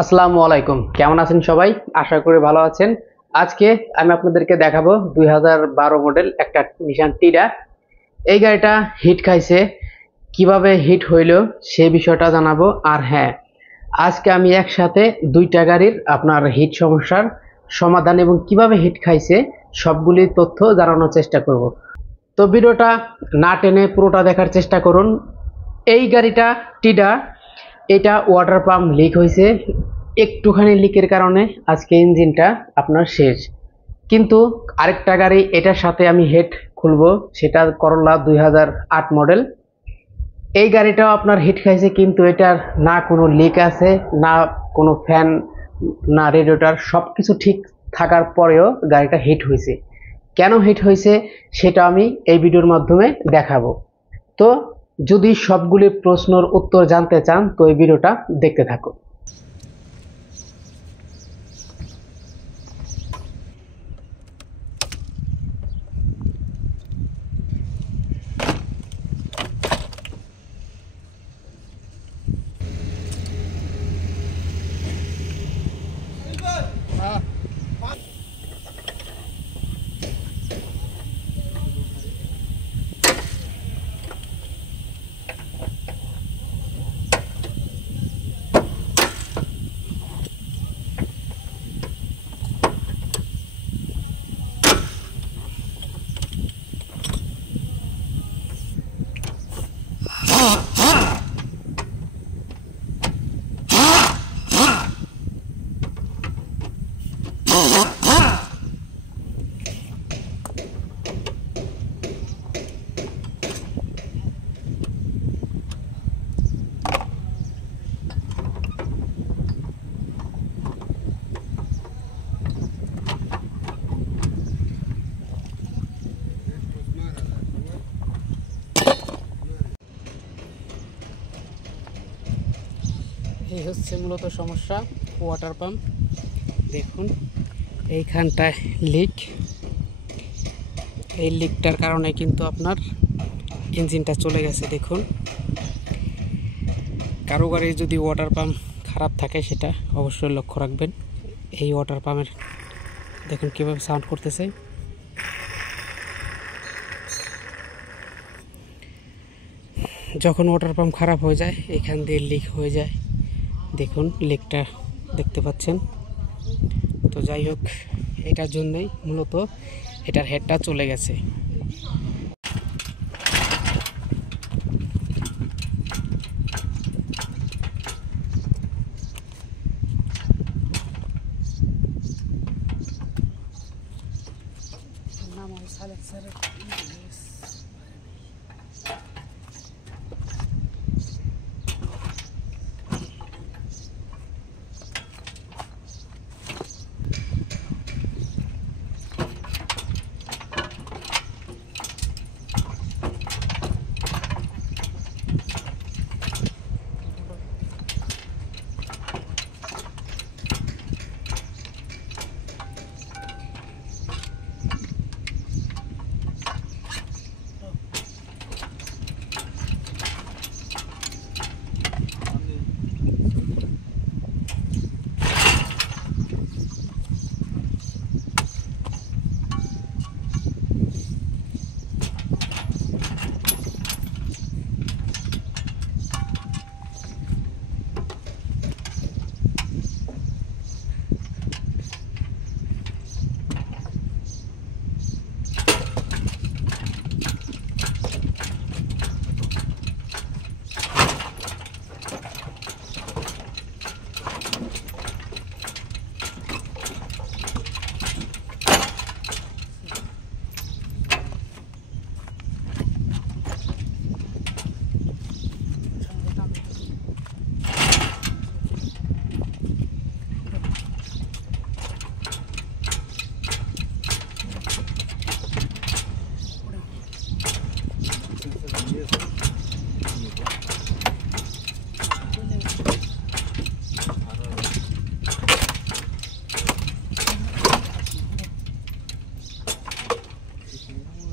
আসসালামু আলাইকুম, কেমন আছেন সবাই? আশা করি ভালো আছেন। আজকে আমি আপনাদেরকে দেখাবো 2012 মডেল একটা নিশান টিরা। এই গাড়িটা হিট খাইছে, কিভাবে হিট হইলো সেই বিষয়টা জানাবো। আর হ্যাঁ, আজকে আমি একসাথে দুইটা গাড়ির আপনার হিট সমস্যার সমাধান এবং কিভাবে হিট খাইছে সবগুলি তথ্য জানানোর চেষ্টা করব। তো ভিডিওটা না টেনে পুরোটা দেখার চেষ্টা করুন। এই গাড়িটা টিডা, এটা ওয়াটার পাম্প লিক হয়েছে, একটুখানি লিকের কারণে আজকে ইঞ্জিনটা আপনার শেষ। কিন্তু আরেকটা গাড়ি এটার সাথে আমি হেড খুলবো, সেটা করলা 2008 মডেল। এই গাড়িটাও আপনার হিট খাইছে, কিন্তু এটার না কোনো লিক আছে, না কোনো ফ্যান, না রেডিয়েটর, সব কিছু ঠিক থাকার পরেও গাড়িটা হিট হয়েছে। কেন হিট হয়েছে সেটা আমি এই ভিডিওর মাধ্যমে দেখাবো। তো যদি সবগুলি প্রশ্নের উত্তর জানতে চান তো এই ভিডিওটা দেখতে থাকুন। এই হচ্ছে মূলত সমস্যা, ওয়াটার পাম্প। দেখুন এইখানটায় লিক, এই লিকটার কারণে কিন্তু আপনার ইঞ্জিনটা চলে গেছে। দেখুন, কারো গাড়ির যদি ওয়াটার পাম্প খারাপ থাকে সেটা অবশ্যই লক্ষ্য রাখবেন। এই ওয়াটার পাম্পের দেখুন কীভাবে সাউন্ড করতেছে। যখন ওয়াটার পাম্প খারাপ হয়ে যায় এখান দিয়ে লিক হয়ে যায়। দেখুন লিকটা দেখতে পাচ্ছেন। তো যাই হোক, এটার জন্যই মূলত এটার হেডটা চলে গেছে।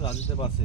রাজিতে পারছে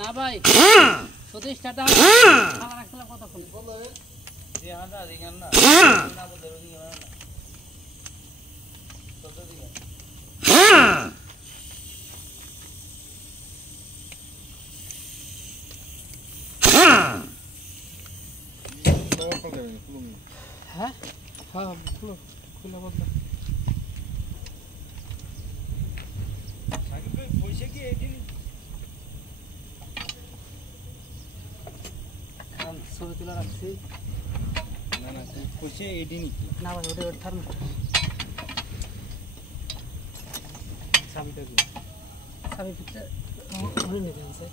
না ভাই সতীশ টাটা খাবার রাখছিলাম কতক্ষণ বলো যে হাঁটা দিগান না না বলতে দিগান না কত দিগান হ্যাঁ হ্যাঁ খুলো খুলে বলতে সাকিব ভাই পয়সা কি এদিন ছবি তুলে রাখছি না না পয়সা এদিন না ভাই ওটা থার্মোস্ট্যাট চাবিটা কি চাবি ভিতরে ধরে নিতে আছে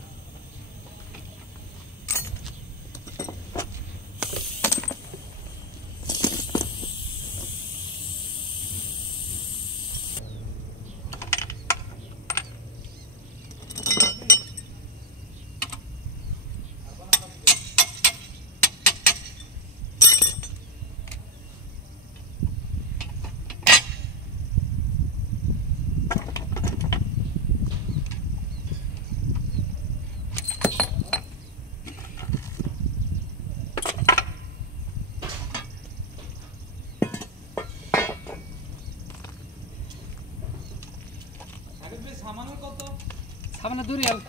সামনে দূরে আল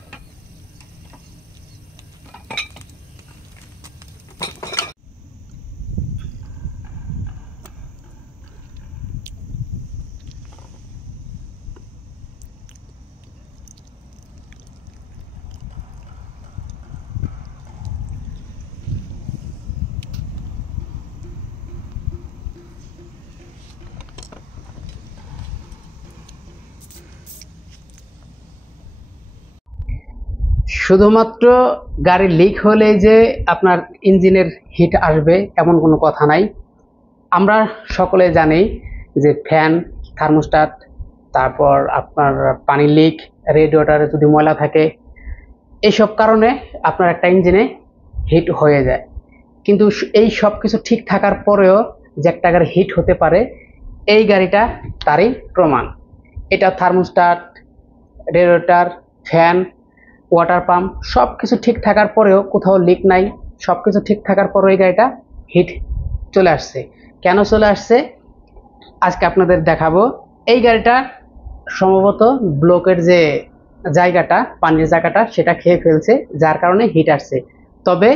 শুধুমাত্র গাড়ি লিক হলে যে আপনার ইঞ্জিনের হিট আসবে এমন কোনো কথা নাই। আমরা সকলে জানি যে ফ্যান, থার্মোস্ট্যাট, তারপর আপনার পানি লিক, রেডিয়েটরে যদি ময়লা থাকে, এইসব কারণে আপনার একটা ইঞ্জিনে হিট হয়ে যায়। কিন্তু এই সব কিছু ঠিক থাকার পরেও যে একটা গাড়ি হিট হতে পারে, এই গাড়িটা তারই প্রমাণ। এটা thermostat, radiator, fan, water pump সব কিছু ঠিক থাকার পরেও কোথাও লিক নাই, সব কিছু ঠিক থাকার পরেও এই গাড়িটা হিট চলে আসছে। কেন চলে আসছে আজকে আপনাদের দেখাবো। এই গাড়িটা সম্ভবত ব্লকের যে জায়গাটা, পানির জায়গাটা, সেটা খেয়ে ফেলছে, যার কারণে হিট আসছে। তবে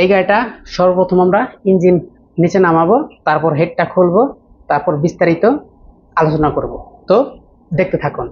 এই গাড়িটা সর্বপ্রথম আমরা ইঞ্জিন নিচে নামাবো, তারপর হেডটা খুলবো, তারপর বিস্তারিত আলোচনা করব। তো দেখতে থাকুন।